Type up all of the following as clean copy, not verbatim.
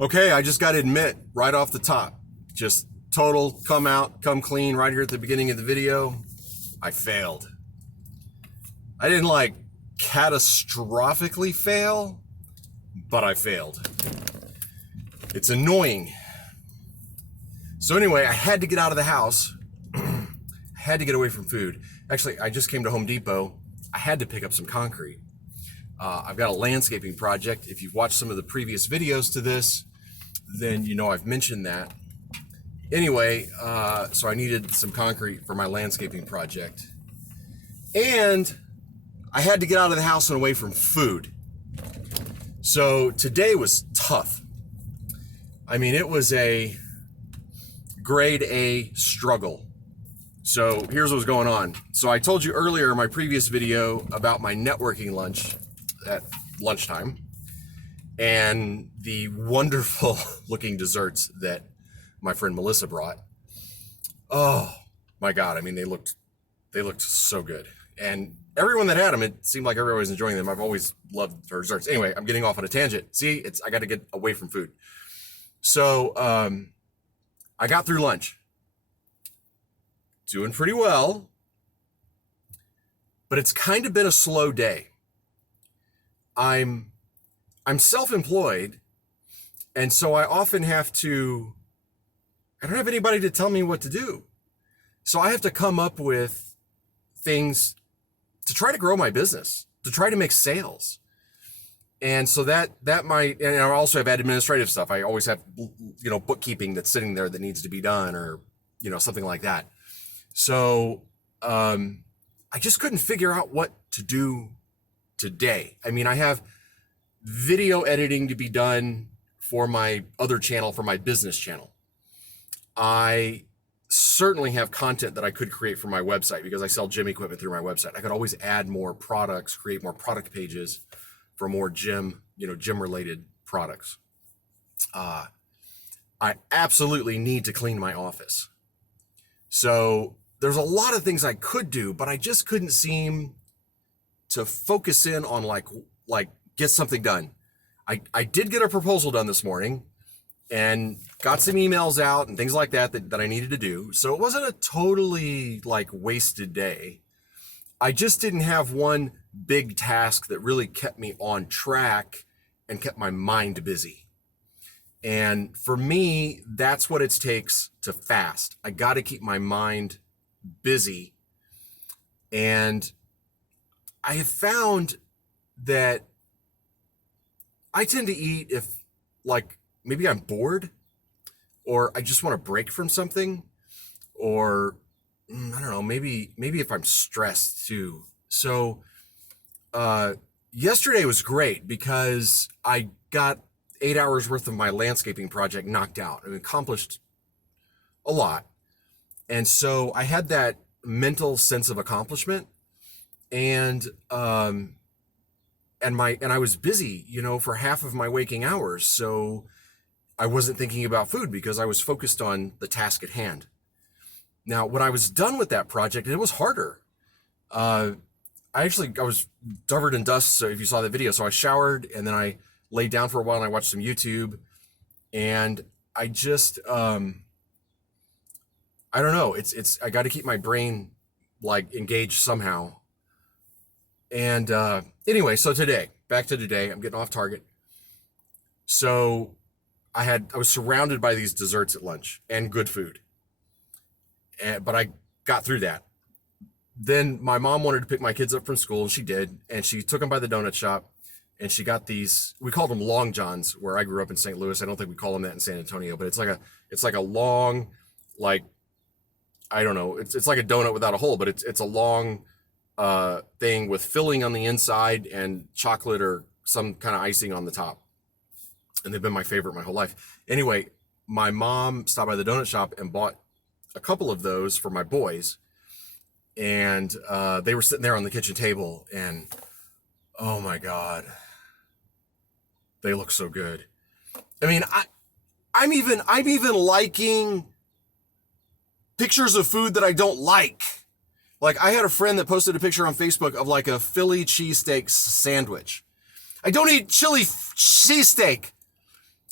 Okay, I just got to admit right off the top, just total come clean right here at the beginning of the video. I failed. I didn't like catastrophically fail, but I failed. It's annoying. So anyway, I had to get out of the house. I had to get away from food. Actually, I just came to Home Depot. I had to pick up some concrete. I've got a landscaping project. If you've watched some of the previous videos to this, then you know I've mentioned that. Anyway, so I needed some concrete for my landscaping project. And I had to get out of the house and away from food. So today was tough. I mean, it was a grade A struggle. So here's what's going on. So I told you earlier in my previous video about my networking lunch at lunchtime and the wonderful looking desserts that my friend Melissa brought. Oh my God. I mean, they looked so good. And everyone that had them, it seemed like everyone was enjoying them. I've always loved her desserts. Anyway, I'm getting off on a tangent. See, I got to get away from food. So I got through lunch. Doing pretty well. But it's kind of been a slow day. I'm self-employed, and so I often I don't have anybody to tell me what to do. So I have to come up with things to try to grow my business, to try to make sales. And so that might, and I also have administrative stuff. I always have, bookkeeping that's sitting there that needs to be done, or, something like that. So I just couldn't figure out what to do today. I mean, I have video editing to be done for my other channel, for my business channel. I certainly have content that I could create for my website because I sell gym equipment through my website. I could always add more products, create more product pages for more gym related products. I absolutely need to clean my office. So there's a lot of things I could do, but I just couldn't seem to focus in on like get something done. I did get a proposal done this morning and got some emails out and things like that I needed to do. So it wasn't a totally wasted day. I just didn't have one big task that really kept me on track and kept my mind busy. And for me, that's what it takes to fast. I got to keep my mind busy. And I have found that I tend to eat if maybe I'm bored or I just want to break from something, or I don't know, maybe if I'm stressed too. So yesterday was great because I got 8 hours worth of my landscaping project knocked out and accomplished a lot. And so I had that mental sense of accomplishment, and I was busy, for half of my waking hours. So I wasn't thinking about food because I was focused on the task at hand. Now, when I was done with that project, it was harder. I was covered in dust. So if you saw the video, so I showered and then I laid down for a while and I watched some YouTube, and I just, I don't know. I got to keep my brain engaged somehow. And anyway, so back to today, I'm getting off target. So I was surrounded by these desserts at lunch and good food. But I got through that. Then my mom wanted to pick my kids up from school, and she did. And she took them by the donut shop, and she got these, we called them Long Johns where I grew up in St. Louis. I don't think we call them that in San Antonio, but it's like a long, I don't know, it's like a donut without a hole, but it's a long thing with filling on the inside and chocolate or some kind of icing on the top. And they've been my favorite my whole life. Anyway, my mom stopped by the donut shop and bought a couple of those for my boys. And they were sitting there on the kitchen table, and oh my God, they look so good. I mean, I'm even liking pictures of food that I don't like. I had a friend that posted a picture on Facebook of a Philly cheesesteak sandwich. I don't eat chili cheesesteak.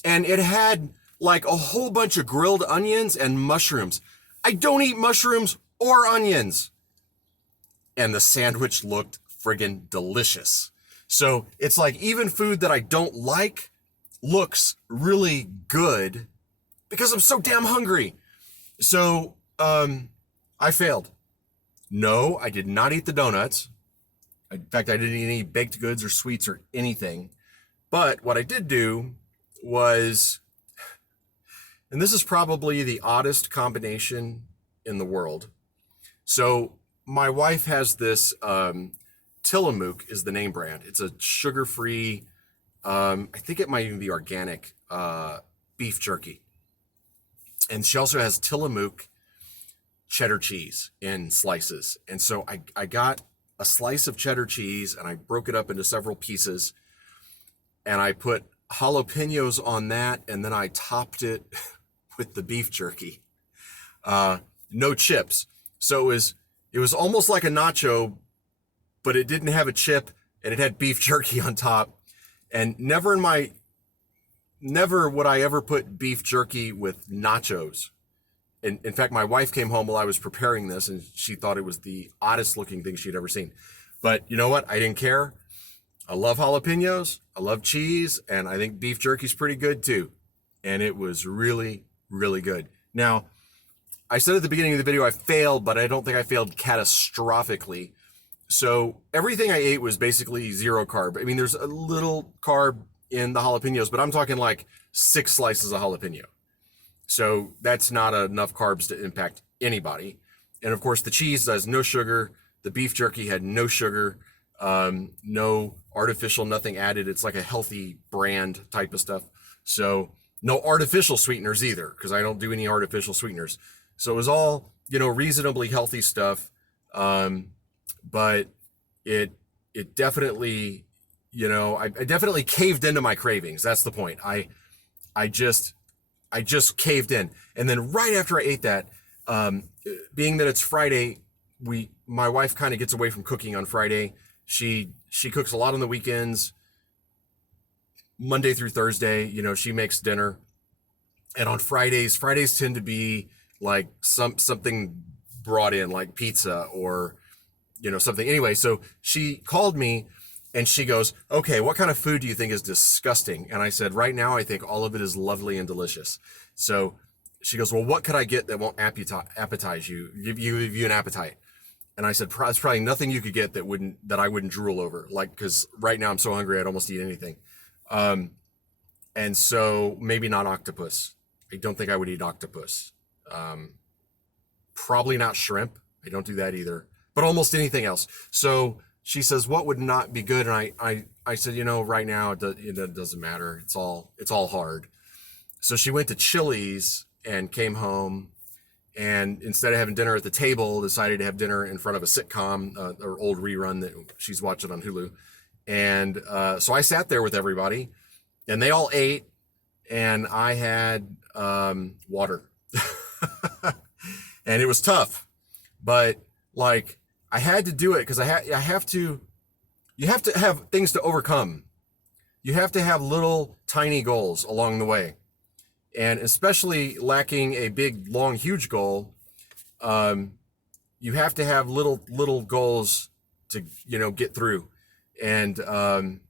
and it had like a whole bunch of grilled onions and mushrooms. I don't eat mushrooms or onions. And the sandwich looked friggin' delicious. So it's like even food that I don't like looks really good because I'm so damn hungry. So I failed. No, I did not eat the donuts. In fact, I didn't eat any baked goods or sweets or anything. But what I did do was, and this is probably the oddest combination in the world. So my wife has this, Tillamook is the name brand. It's a sugar-free, I think it might even be organic, beef jerky. And she also has Tillamook cheddar cheese in slices. And so I got a slice of cheddar cheese and I broke it up into several pieces and I put jalapenos on that, and then I topped it with the beef jerky. No chips. So it was almost like a nacho, but it didn't have a chip and it had beef jerky on top. And never would I ever put beef jerky with nachos. In fact, my wife came home while I was preparing this and she thought it was the oddest looking thing she'd ever seen. But you know what? I didn't care. I love jalapenos. I love cheese. And I think beef jerky's pretty good too. And it was really, really good. Now, I said at the beginning of the video I failed, but I don't think I failed catastrophically. So everything I ate was basically zero carb. I mean, there's a little carb in the jalapenos, but I'm talking like 6 slices of jalapeno. So that's not enough carbs to impact anybody. And of course, the cheese has no sugar. The beef jerky had no sugar, no artificial, nothing added. It's like a healthy brand type of stuff. So no artificial sweeteners either, because I don't do any artificial sweeteners. So it was all, reasonably healthy stuff. But it definitely, I definitely caved into my cravings. That's the point. I just caved in. And then right after I ate that, being that it's Friday, my wife kind of gets away from cooking on Friday. She cooks a lot on the weekends, Monday through Thursday, she makes dinner. And on Fridays tend to be like something brought in, like pizza or, something. Anyway, so she called me and she goes, okay, what kind of food do you think is disgusting? And I said, right now, I think all of it is lovely and delicious. So she goes, well, what could I get that won't appetize you, give you an appetite? And I said, there's probably nothing you could get that I wouldn't drool over. Like, cause right now I'm so hungry, I'd almost eat anything. And so maybe not octopus. I don't think I would eat octopus. Probably not shrimp. I don't do that either, but almost anything else. So she says, what would not be good? And I said, right now it doesn't matter. It's all hard. So she went to Chili's and came home, and instead of having dinner at the table, decided to have dinner in front of a sitcom, or old rerun that she's watching on Hulu. And so I sat there with everybody, and they all ate, and I had water. And it was tough, but like I had to do it because you have to have things to overcome. You have to have little tiny goals along the way. And especially lacking a big, long, huge goal, you have to have little goals to, get through. And, I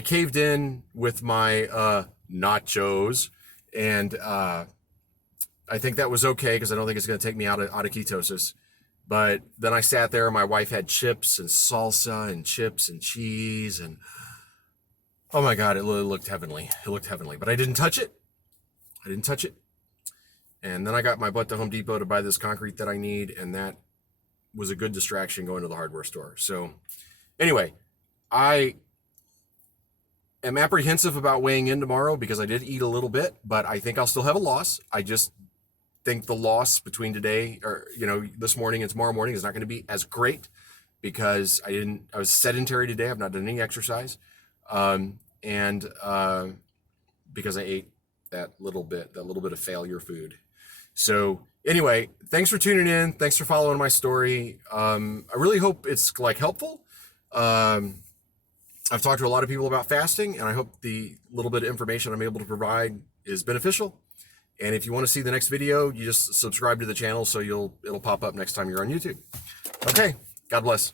caved in with my nachos, and I think that was okay because I don't think it's going to take me out of ketosis. But then I sat there, and my wife had chips and salsa and chips and cheese, and oh my God, it looked heavenly. It looked heavenly, but I didn't touch it. And then I got my butt to Home Depot to buy this concrete that I need, and that was a good distraction going to the hardware store. So anyway, I am apprehensive about weighing in tomorrow because I did eat a little bit, but I think I'll still have a loss. I just think the loss between today or, this morning and tomorrow morning is not going to be as great because I was sedentary today. I've not done any exercise. And because I ate that little bit of failure food. So anyway, thanks for tuning in. Thanks for following my story. I really hope it's like helpful. I've talked to a lot of people about fasting, and I hope the little bit of information I'm able to provide is beneficial. And if you want to see the next video, you just subscribe to the channel so it'll pop up next time you're on YouTube. Okay, God bless.